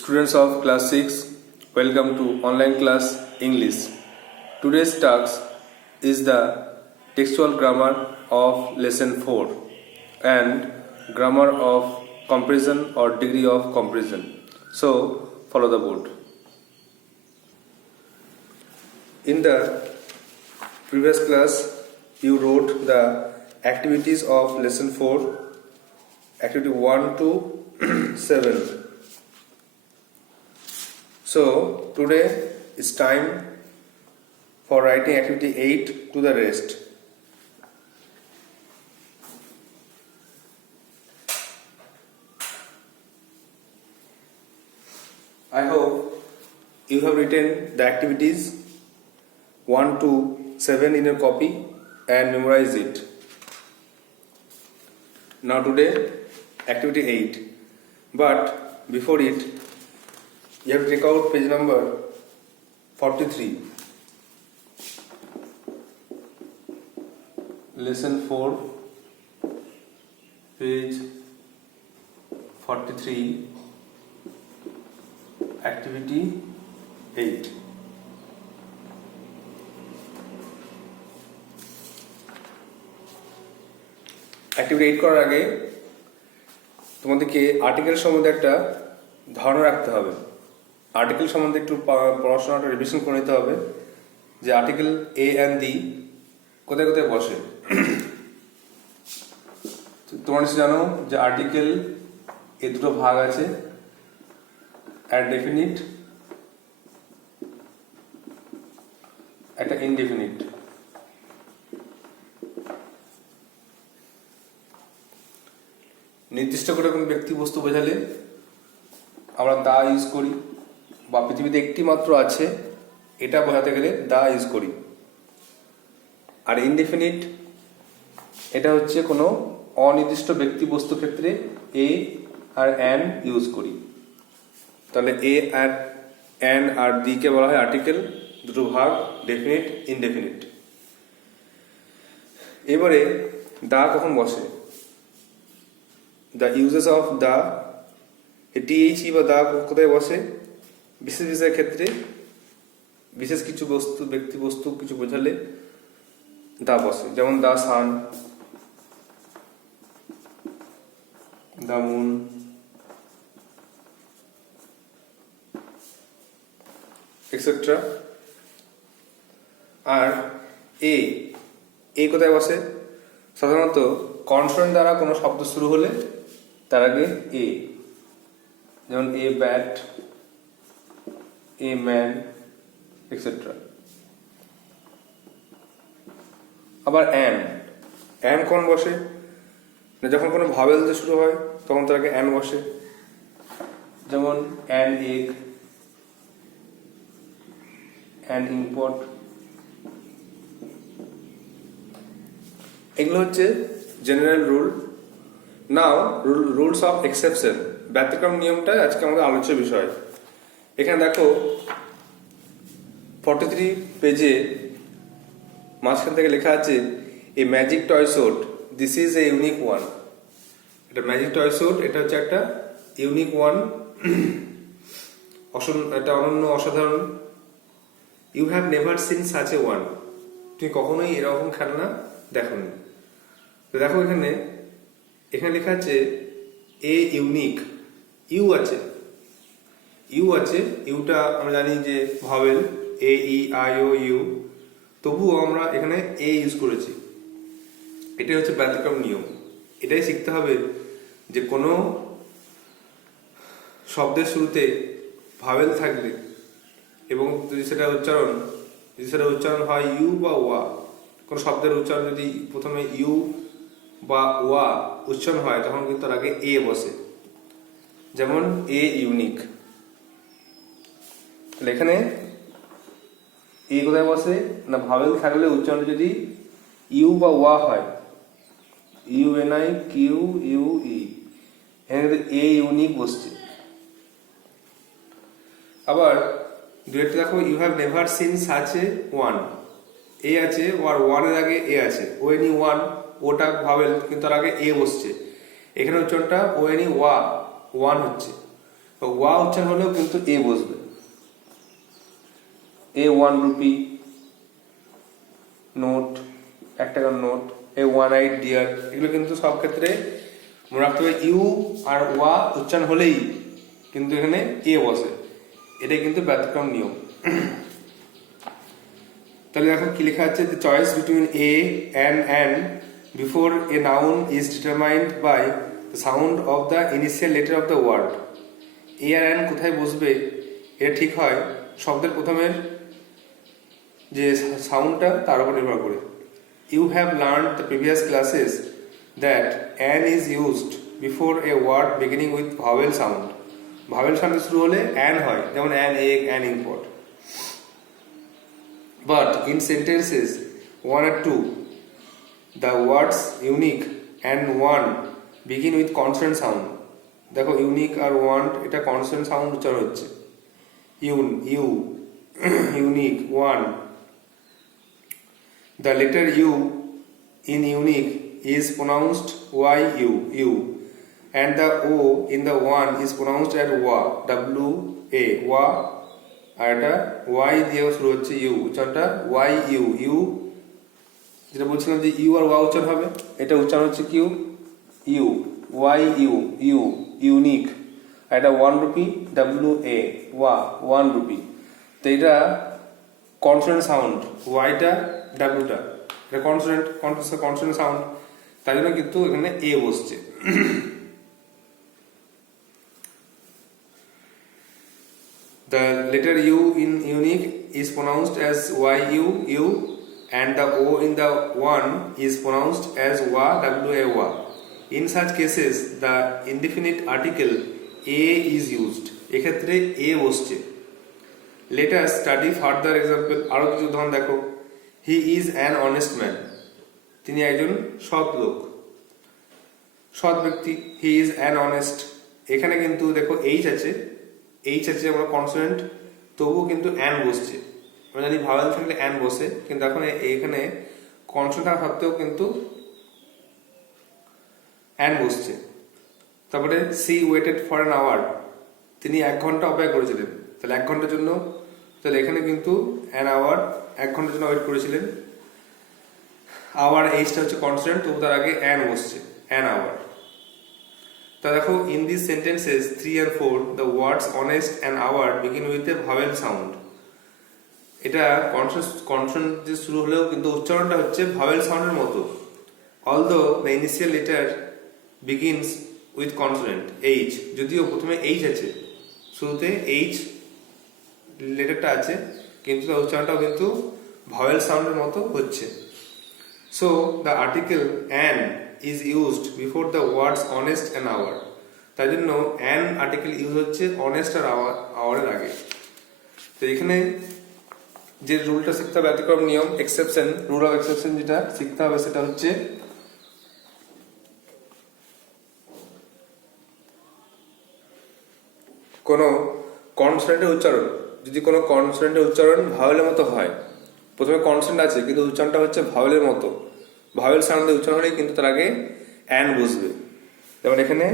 Students of class 6, welcome to online class English. Today's task is the textual grammar of lesson 4 and grammar of comparison or degree of comparison. So follow the board. In the previous class you wrote the activities of lesson 4, activity 1 to 7. So today is time for writing activity 8 to the rest. I hope you have written the activities 1 to 7 in your copy and memorize it. Now today activity 8, but before it you have to take out page number 43. Lesson 4, page 43, activity 8. অ্যাক্টিভিটি 8 করার আগে তোমাদেরকে আর্টিকেল সম্বন্ধে একটা ধারণা রাখতে হবে। আর্টিকেল সম্বন্ধে একটু পড়াশোনাটা রিভিশন করে নিতে হবে যে আর্টিকেল এ অ্যান্ড দি কোথায় কোথায় বসে। তোমরা নিশ্চয় জানো যে আর্টিকেল এ দুটো ভাগ আছে, একটা ডেফিনিট একটা ইনডেফিনিট। নির্দিষ্ট করে কোন ব্যক্তি বস্তু বোঝালে আমরা দা ইউজ করি, বা পৃথিবীতে একটি মাত্র আছে এটা বোঝাতে গেলে দা ইউজ করি। আর ইনডেফিনিট এটা হচ্ছে কোনো অনির্দিষ্ট ব্যক্তি বস্তু ক্ষেত্রে এ আর অ্যান ইউজ করি। তাহলে এ আর অ্যান আর দি কে বলা হয় আর্টিকেল, দুটো ভাগ ডেফিনিট ইনডেফিনিট। এবারে দা কখন বসে, the uses of the, T H E বা দা কোথায় বসে? বিশেষ বিশেষ ক্ষেত্রে বিশেষ কিছু বস্তু ব্যক্তি বস্তু কিছু বোঝালে দা বসে, যেমন দা সান, দা মুন, এক্সেট্রা। আর এ কোথায় বসে? সাধারণত কনসোনেন্ট দ্বারা কোনো শব্দ শুরু হলে তার আগে এ, যেমন এ ব্যাট, এ ম্যান, এক্সেট্রা। আবার অ্যান কোন বসে? যখন কোনো ভাওয়েল দিয়ে শুরু হয় তখন তার আগে অ্যান বসে, যেমন অ্যান এগ, অ্যান ইম্পট। এগুলো হচ্ছে general rule. Now rules of exception, ব্যতিক্রম নিয়মটা আজকে আমাদের আলোচ্য বিষয়। এখানে দেখো 43 পেজে মাঝখান থেকে লেখা আছে a magic toy sort, this is a unique one. এটা ম্যাজিক টয় সোট, এটা হচ্ছে একটা ইউনিক ওয়ান, এটা অনন্য অসাধারণ। You have never seen such a one, তুমি কখনোই এরকম খেলনা দেখোনি। তো দেখো এখানে লেখা আছে এ ইউনিক, ইউ আছে, ইউটা আমরা জানি যে vowel, A E I O U, তবুও আমরা এখানে এ ইউজ করেছি। এটাই হচ্ছে ব্যতিক্রম নিয়ম। এটাই শিখতে হবে যে কোনো শব্দের শুরুতে ভাওয়েল থাকলে এবং যদি সেটা উচ্চারণ হয় ইউ বা ওয়া, কোনো শব্দের উচ্চারণ যদি প্রথমে ইউ বা ওয়া উচ্চারণ হয় তখন কিন্তু তার আগে এ বসে, যেমন এ ইউনিক। এখানে এ কোথায় বসে না, ভাওয়েল থাকলে উচ্চারণ যদি ইউ বা ওয়া হয়, U N I Q U E, এখানে কিন্তু এ ইউনিক বসছে। আবার দুইটা দেখো, you have never seen such a one, a আছে, ওয়ার ওয়ানের আগে এ আছে, ও এন ই ওয়ান, ওটা ভাওয়েল কিন্তু তার আগে এ বসছে। এখানে উচ্চারণটা ও এন ই ওয়া, ওয়ান হচ্ছে। ওয়া উচ্চারণ হলেও কিন্তু এ বসবে। এ 1 রুপি নোট, 1 টাকার নোট, এ 1 ডিয়ার, এগুলো কিন্তু সব ক্ষেত্রে মনে রাখতে হবে ইউ আর ওয়া উচ্চারণ হলেই কিন্তু এখানে এ বসে, এটাই কিন্তু ব্যতিক্রম নিয়ম। তাহলে দেখো কি লেখা আছে, the choice between a and before a noun is determined by the sound of the initial letter of the word. a আর n কোথায় বসবে এটা ঠিক হয় শব্দের প্রথমের যে সাউন্ডটা তার উপর নির্ভর করে। You have learned the previous classes that an is used before a word beginning with vowel sound. vowel sound শুরু হলে an হয়, যেমন an egg, an import. But in sentences 1 and 2, the words unique and one begin with consonant sound. দেখো unique আর one এটা consonant sound উচ্চারণ হচ্ছে, U unique one. The letter U in unique is pronounced YU, U, and the O in the one is pronounced as WA, WA, WA, আর এটা Y দিয়েও শুরু হচ্ছে ইউ, উচ্চারণটা YU, ইউ যেটা বলছিলাম যে ইউ আর ওয়া উচ্চারণ হবে, এটা উচ্চারণ হচ্ছে Q, U, YU, U, unique, আর এটা 1 রুপি, WA, ওয়া, 1 রুপি। তো এটা কনসোনেন্ট সাউন্ড, ওয়াইটা ডাব্লুটা এটা কনসোনেন্ট সাউন্ড, তাই জন্য কিন্তু এখানে এ বসছে। The letter U in unique is pronounced as YU, U, and the O in the one is pronounced as WA, WA, WA. In such cases, the indefinite article A is used. এক্ষেত্রে A বসছে। Let us study further example. আরো কিছু উদাহরণ দেখো। He is an honest man. তিনি একজন সৎ লোক, সৎ ব্যক্তি। He is an honest. এখানে কিন্তু দেখো H আছে, আমরা কনসোনেন্ট, তবুও কিন্তু অ্যান বসছে। আমরা জানি ভাওয়েল থাকলে অ্যান বসে, কিন্তু এখন এখানে কনসোনেন্ট থাকা সত্ত্বেও কিন্তু অ্যান বসছে। তারপরে she waited for an hour, তিনি 1 ঘন্টা অপেক্ষা করেছিলেন। তাহলে 1 ঘন্টার জন্য, তাহলে এখানে কিন্তু অ্যান আওয়ার 1 ঘন্টার জন্য ওয়েট করেছিলেন। আওয়ার এইচটা হচ্ছে কনসোনেন্ট, তবু তার আগে অ্যান বসছে, অ্যান আওয়ার। তা দেখো in this sentences 3 and 4 the words honest and hour begin with a vowel sound. এটা কনসোনেন্ট যে শুরু হলেও কিন্তু উচ্চারণটা হচ্ছে ভাওয়েল সাউন্ডের মতো, although the initial letter begins with consonant H, যদিও প্রথমে H আছে, শুরুতে H লেটারটা আছে, কিন্তু তার উচ্চারণটাও কিন্তু ভাওয়েল সাউন্ডের মতো হচ্ছে। So the article an is used before the words honest and hour. তাই জন্য an আর্টিকেল ইউজ হচ্ছে honest আর hour-এর আগে। তো এখানে যে রুলটা শিখতে হবে, ব্যতিক্রম নিয়ম, এক্সেপশন, রুল অফ এক্সেপশন যেটা শিখতে হবে সেটা হচ্ছে কোনো কনসোনেন্টের উচ্চারণ, যদি কোনো কনসোনেন্টের উচ্চারণ ভাওয়েলের মতো হয়, প্রথমে কনসোনেন্ট আছে কিন্তু উচ্চারণটা হচ্ছে ভাওয়েলের মতো, ভাওয়েল সাউন্ডে উচ্চারণ হলেই কিন্তু তার আগে অ্যান বসবে। যেমন এখানে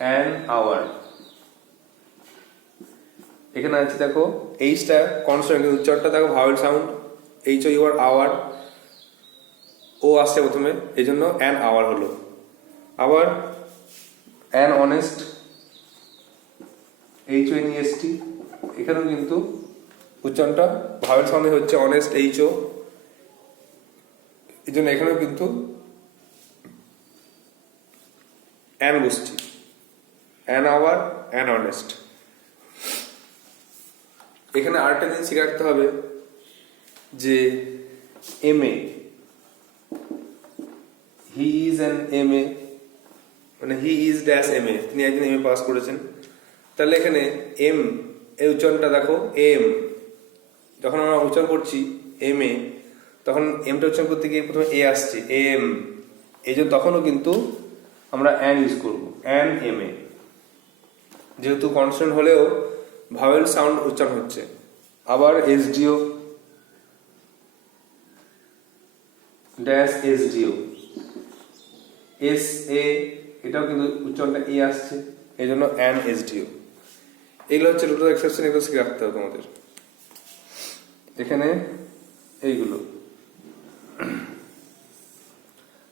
অ্যান আওয়ার, এখানে আছে দেখো এইচটা কনসোনেন্ট, উচ্চারণটা দেখো vowel sound, H O U R hour, O আসছে প্রথমে, এই জন্য অ্যান আওয়ার হলো। আবার an honest, H O N E S T, এখানেও কিন্তু উচ্চারণটা ভাওয়েল সাউন্ডে হচ্ছে অনেস্ট, এইচ ও, এই জন্য এখানেও কিন্তু অ্যান বসছি, অ্যান আওয়ার, অ্যান অনেস্ট। এখানে আরেকটা জিনিস শিখে রাখতে হবে যে M A, he is an M A, মানে he is dash M A, তিনি একজন এম এ পাস করেছেন। তাহলে এখানে এম এর উচ্চারণটা দেখো এম, যখন আমরা উচ্চারণ করছি এম এ, তখন এমটা উচ্চারণ করতে গিয়ে প্রথমে এ আসছে, এম, এই জন্য তখনও কিন্তু আমরা অ্যান ইউজ করবো, অ্যান এম এ, যেহেতু কনসোনেন্ট হলেও ভাওয়েল সাউন্ড উচ্চারণ হচ্ছে। আবার SDO, dash SDO, S A, এটাও কিন্তু উচ্চারণটা এ আসছে, এই জন্য অ্যান এসডিও। এগুলো হচ্ছে রুল অফ এক্সেপশন, এগুলো শিখে রাখতে হবে তোমাদের। এখানে এইগুলো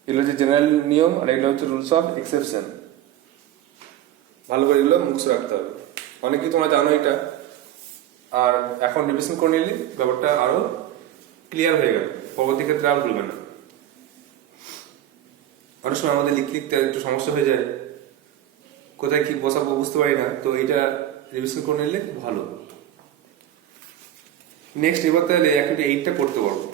এগুলো হচ্ছে জেনারেল নিয়ম, আর এগুলো হচ্ছে রুলস অফ এক্সেপশন। ভালো করে এগুলো মুখস্থ রাখতে হবে। অনেকেই তোমরা জানো এটা, আর এখন রিভিশন করে নিলে ব্যাপারটা আরো ক্লিয়ার হয়ে গেল, পরবর্তী ক্ষেত্রে আর ভুলবে না। অনেক সময় আমাদের লিখতে একটু সমস্যা হয়ে যায়, কোথায় কি বসাবো বুঝতে পারি না, তো এটা রিভিশন করে নিলে ভালো। নেক্সট এবার তাহলে অ্যাক্টিভিটি 8টা করতে পারবো।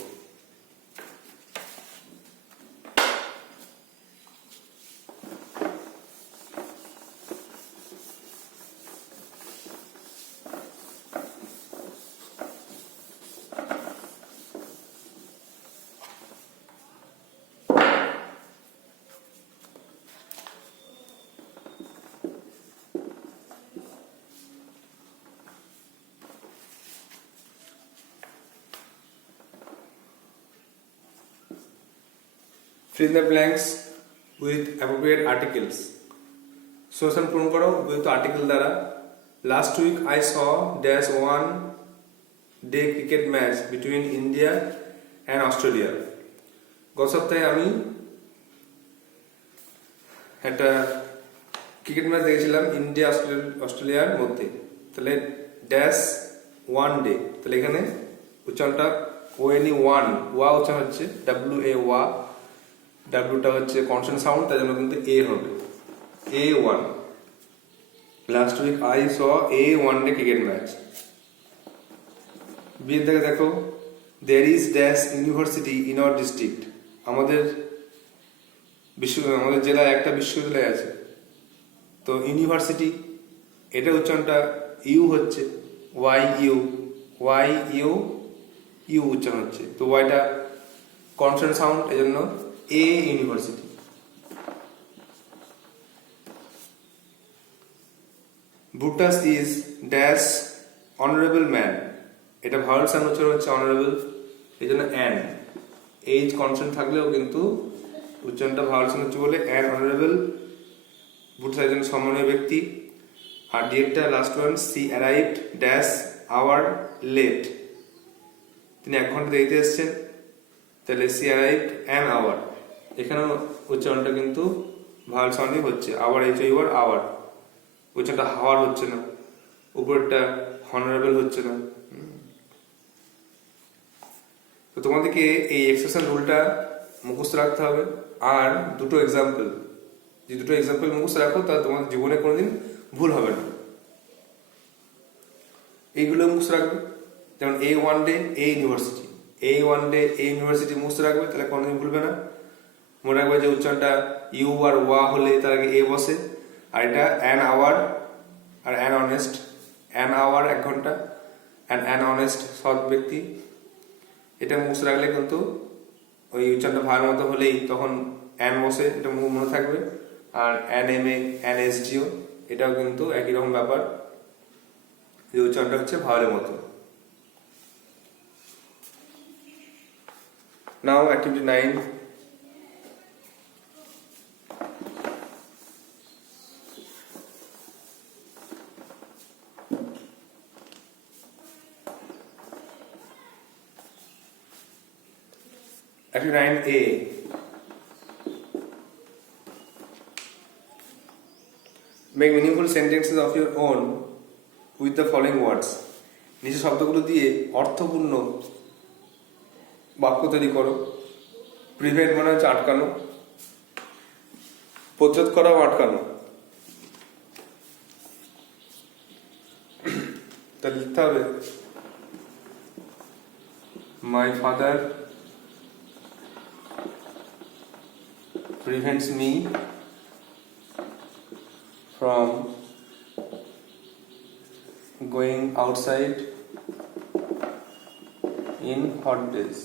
Fill the blanks with appropriate articles. Solution পূরণ করো উপযুক্ত আর্টিকেল দ্বারা। Last week I saw dash one day cricket match between India and Australia. গত সপ্তাহে আমি একটা ক্রিকেট ম্যাচ দেখেছিলাম ইন্ডিয়া অস্ট্রেলিয়ার মধ্যে। তাহলে ড্যাশ ওয়ান ডে, তাহলে এখানে উচ্চারণটা ওএনই ওয়ান, ওয়া উচ্চারণ হচ্ছে ডাব্লিউ এ ওয়া, ডাব্লিউটা হচ্ছে কনসোনেন্ট সাউন্ড, তার জন্য কিন্তু এ হবে, a one. Last week I saw a one day cricket match. বিয়ের দিকে দেখো, there is dash university in our district. আমাদের আমাদের জেলায় একটা বিশ্ববিদ্যালয় আছে। তো ইউনিভার্সিটি, এটা উচ্চারণটা ইউ হচ্ছে, Y U, Y U, U উচ্চারণ হচ্ছে। তো ওয়াইটা কনসোনেন্ট সাউন্ড, এই জন্য a university. Brutus is dash honourable man, এটা ভাওয়েল সাউন্ড উচ্চারণ হচ্ছে অনারেবল, এই জন্য অ্যান। এইচ কনসোনেন্ট থাকলেও কিন্তু উচ্চারণটা ভাওয়েল সাউন্ড হচ্ছে বলে অ্যান অনারেবল। বুটাস একজন সম্মানীয় ব্যক্তি। আর ডিএরটা last one, she arrived dash hour late, তিনি 1 ঘন্টা দেরিতে এসেছেন। তাহলে সি অ্যারাইভড অ্যান আওয়ার, এখানেও উচ্চারণটা কিন্তু ভাওয়েল সাউন্ডই হচ্ছে, আওয়ার এইচ ইউর আওয়ার, উচ্চারণটা হাওয়ার হচ্ছে না, উপরটা হনারেবল হচ্ছে না। তো তোমাদেরকে এই এক্সপ্রেশন রুলটা মুখস্থ রাখতে হবে। আর দুটো এক্সাম্পল, যে দুটো এক্সাম্পল মুখস্থ রাখো, তাহলে তোমার জীবনে কোনোদিন ভুল হবে না। এইগুলো মুখস্থ রাখবে, যেমন a one day a university, a one day a university মুখস্থ রাখবে, তাহলে কোনোদিন ভুলবে না। মনে রাখবে যে উচ্চারণটা ইউ আর ওয়া হলে তার আগে এ বসে, আর এটা অ্যান আওয়ার আর অ্যান অনেস্ট। অ্যান আওয়ার 1 ঘন্টা, অ্যান অনেস্ট সৎ ব্যক্তি। এটা মুখস্থ রাখলে কিন্তু ওই উচ্চারণটা ভার মতো হলেই তখন অ্যান বসে, এটা মনে থাকবে। আর an M A, an S G O, এটাও কিন্তু একই রকম ব্যাপার, যে উচ্চারণটা হচ্ছে ভাওয়ালের মতো। নাও অ্যাক্টিভিটি 9. Activity 9A. Make meaningful sentences of your own with the following words. নিচে শব্দগুলো দিয়ে অর্থপূর্ণ বাক্য তৈরি করো। প্রিভেন্ট মানে হচ্ছে আটকানো, প্রতিরোধ করাও আটকানো। তা লিখতে হবে, my father prevents me from going outside in hot days.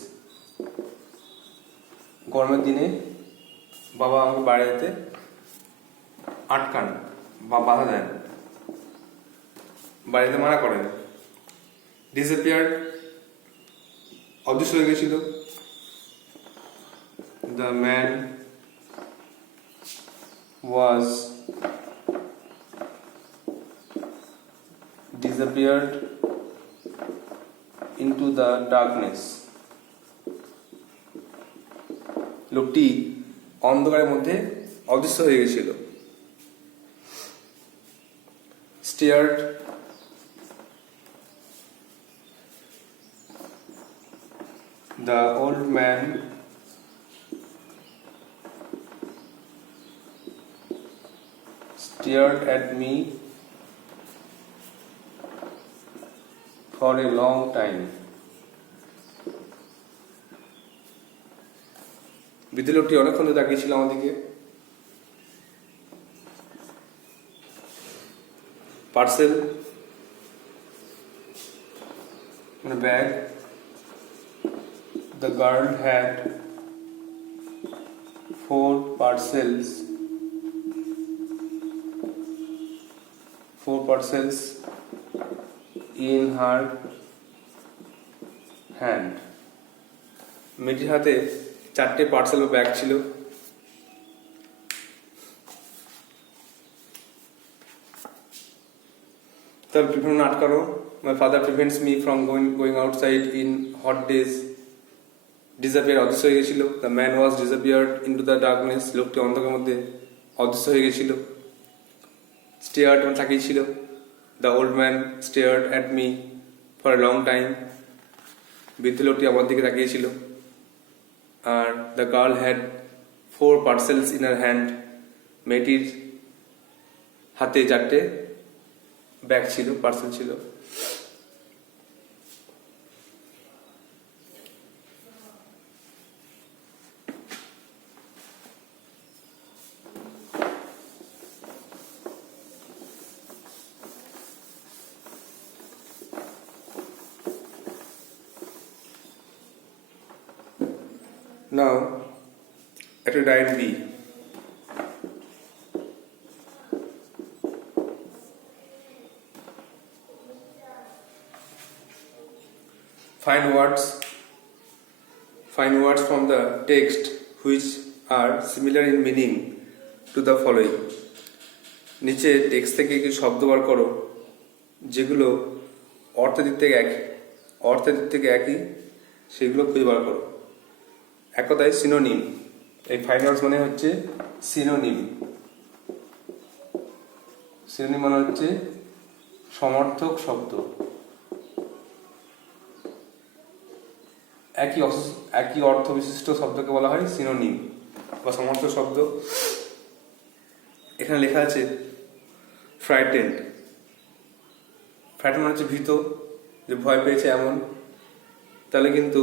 গরমের দিনে বাবা আমাকে বাইরে যেতে আটকান বা বাধা দেন, বাড়িতে মানা করেন। ডিসঅ্যাপিয়ার্ড অদৃশ্য হয়ে গেছিল। The man was disappeared into the darkness. লোকটি অন্ধকারের মধ্যে অদৃশ্য হয়ে গেছিল। Stared the old man stared at me for a long time. বৃদ্ধ লোকটি অনেকক্ষণ ধরে তাকিয়েছিল আমাদেরকে। Parcel in a bag. The girl had 4 parcels in her hand. মেয়েটির হাতে 4টে পার্সেল বা ব্যাগ ছিল। তার বিভিন্ন আটকানো। My father prevents me from going outside in hot days. Disappear অদৃশ্য হয়ে গেছিল। The man was disappeared into the darkness. লোকটি অন্ধকারের মধ্যে অদৃশ্য হয়ে গেছিল। Stared মানে তাকিয়েছিল। The old man stared at me for a long time. বৃদ্ধ লোকটি আমার দিকে তাকিয়েছিল। আর the girl had 4 parcels in her hand. মেয়েটির হাতে 4টে ব্যাগ ছিল, পার্সেল ছিল। Now, একটা diary B. Find words from the text which are similar in meaning to the following. নিচে টেক্সট থেকে কিছু শব্দ বার করো যেগুলো অর্থের দিক থেকে একই সেগুলো খুঁজে বার করো। এক কথায় সিনোনিম। এই ফাইন্ড ওয়ার্ডস মানে হচ্ছে সিনোনিম। সিনোনিম মানে হচ্ছে সমর্থক শব্দ। একই অর্থ বিশিষ্ট শব্দকে বলা হয় সিনোনিম বা সমর্থক শব্দ। এখানে লেখা আছে ফ্রাইটেন্ড। ফ্রাইটেন্ড মানে হচ্ছে ভীত, যে ভয় পেয়েছে এমন। তাহলে কিন্তু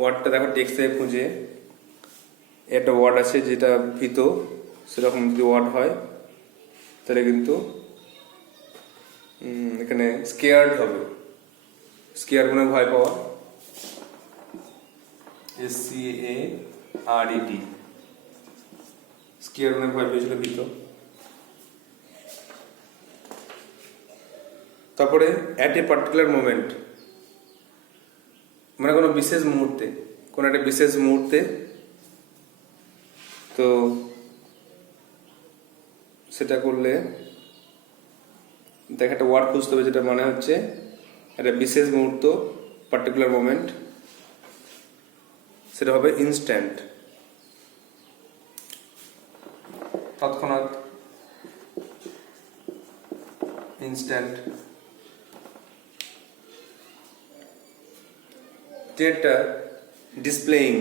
ওয়ার্ডটা দেখো টেক্সটে খুঁজে একটা ওয়ার্ড আছে যেটা ভীত, সেরকম যদি ওয়ার্ড হয় তাহলে কিন্তু এখানে স্কেয়ার্ড হবে। স্কেয়ার্ড মানে ভয় পাওয়া, SCARED। স্কেয়ার্ড মানে ভয় পেয়েছিল, ভীত। তারপরে অ্যাট এ পার্টিকুলার মোমেন্ট মানে কোনো একটা বিশেষ মুহূর্তে। তো সেটা করলে দেখ একটা ওয়ার্ড খুঁজতে হবে যেটা মানে হচ্ছে একটা বিশেষ মুহূর্ত, পার্টিকুলার মোমেন্ট। সেটা হবে ইনস্ট্যান্ট, তৎক্ষণাৎ, ইনস্ট্যান্ট। যেটা ডিসপ্লেইং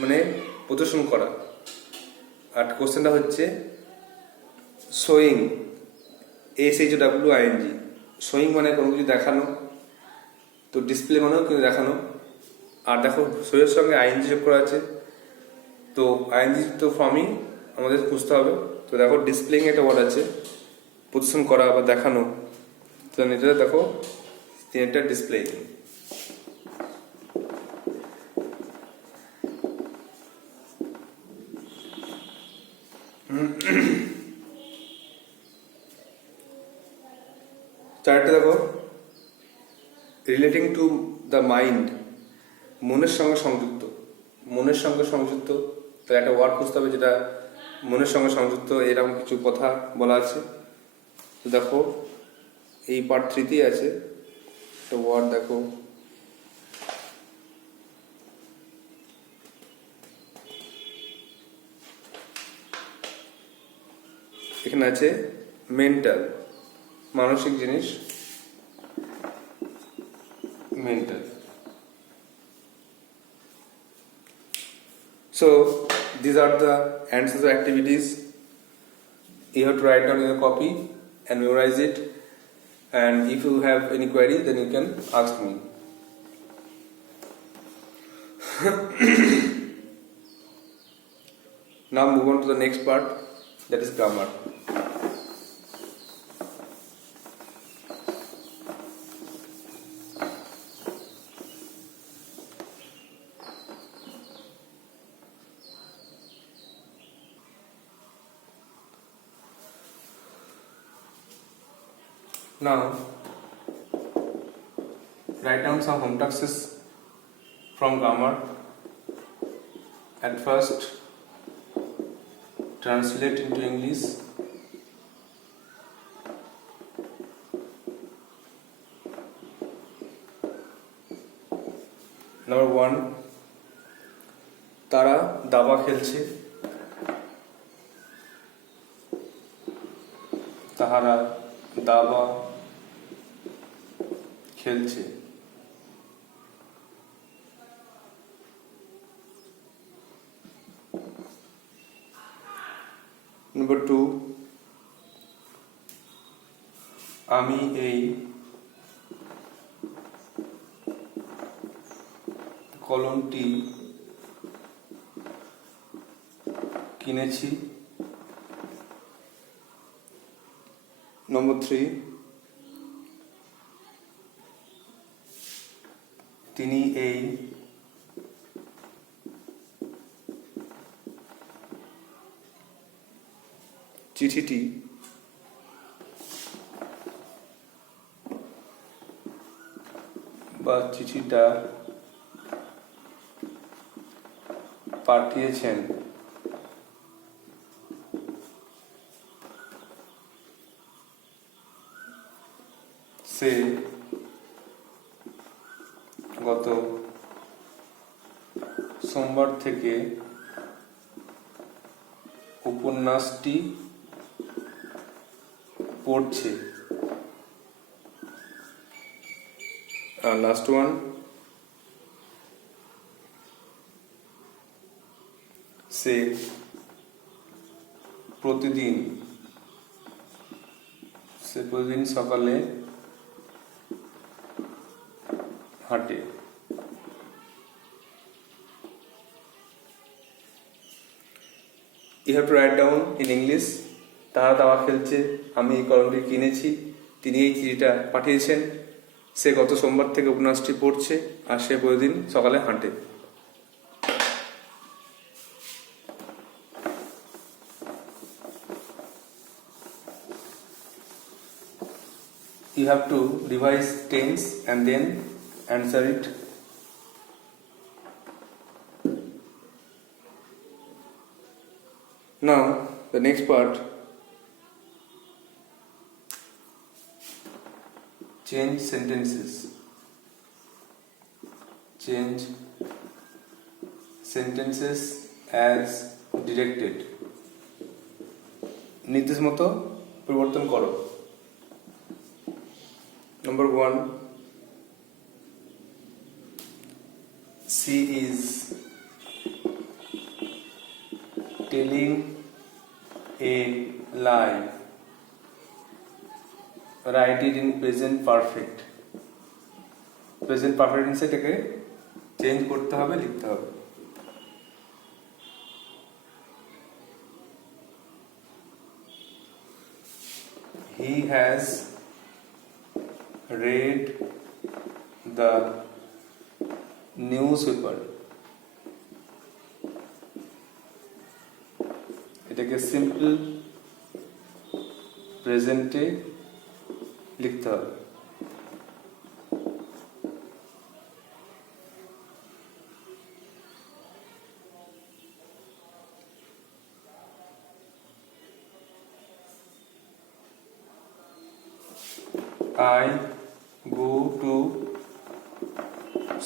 মানে প্রদর্শন করা। আর কোশ্চেনটা হচ্ছে শোয়িং, SHOWING। শোয়িং মানে কোনো কিছু দেখানো, তো ডিসপ্লে মানেও কিন্তু দেখানো। আর দেখো শোয়ের সঙ্গে আইএনজি যোগ করা আছে, তো আইএনজি তো ফর্মই আমাদের খুঁজতে হবে। তো দেখো ডিসপ্লেইং একটা ওয়ার্ড আছে, প্রদর্শন করা বা দেখানো। তো এটা দেখো তিনটা ডিসপ্লেইং। চারটে দেখো রিলেটিং টু দ্য মাইন্ড, মনের সঙ্গে সংযুক্ত। মনের সঙ্গে সংযুক্ত, তাহলে একটা ওয়ার্ড খুঁজতে হবে যেটা মনের সঙ্গে সংযুক্ত, এরকম কিছু কথা বলা আছে। দেখো এই পার্ট 3তেই আছে একটা ওয়ার্ড, দেখো এখানে আছে মেন্টাল, মানসিক জিনিস, mental. So these are the answers of activities. You have to write down in a copy and memorize it, and if you have any query then you can ask me. Now move on to the next part, that is grammar. Now write down some home tasks from grammar. At first translate into English. Number 1, তারা দাবা খেলছে, তাহারা দাবা খেলছে। Number 2, আমি এই কলমটি কিনেছি। Number 3, তিনি এই চিঠিটি বা চিঠিটা পাঠিয়েছেন। সে গত সোমবার থেকে উপন্যাসটি পড়ছে। আর লাস্ট ওয়ান, সে প্রতিদিন সকালে হাঁটে। You have to write down in English, তারা দাবা খেলছে, আমি এই কলমটি কিনেছি, তিনি এই চিঠিটা পাঠিয়েছেন, সে গত সোমবার থেকে উপন্যাসটি পড়ছে, আর সে প্রতিদিন সকালে হাঁটে। You have to revise tense and then answer it. Now the next part, change sentences. Change sentences as directed. নির্দেশ মতো পরিবর্তন করো। Number 1, she is telling a lie. Write it in present perfect. Present perfect tense এটাকে চেঞ্জ করতে হবে, লিখতে হবে। He has read the newspaper. এটাকে সিম্পল প্রেজেন্টে লিখতে হবে। I go to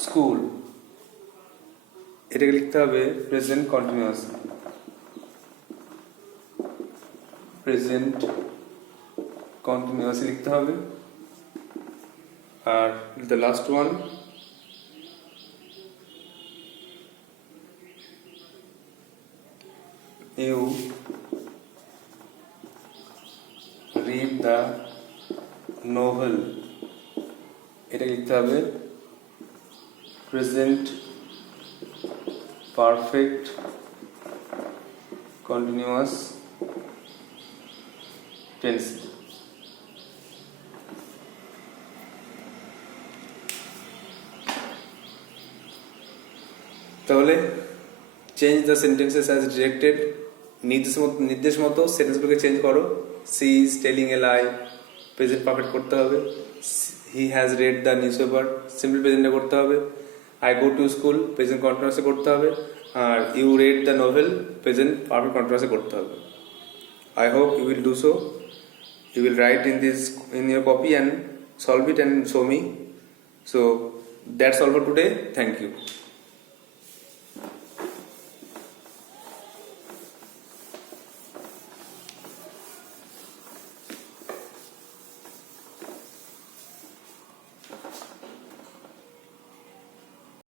school. এটাকে লিখতে হবে প্রেজেন্ট কন্টিনিউয়াস। প্রেজেন্ট কন্টিনিউয়াস লিখতে হবে। আর the last one, you read the novel, এটা লিখতে হবে প্রেজেন্ট পারফেক্ট কন্টিনিউয়াস টেন্স। তাহলে change the sentences as directed, নির্দেশ মতো সেন্টেন্সগুলোকে চেঞ্জ করো। She is telling a lie, present perfect করতে হবে। He has read the newspaper, simple প্রেজেন্টে করতে হবে। I go to school, present কন্টিনিউয়াসে করতে হবে। Are you read the novel, present perfect কন্টিনিউয়াসে করতে হবে। I hope you will do so. You will write in your copy and solve it and show me. So that's all for today. Thank you.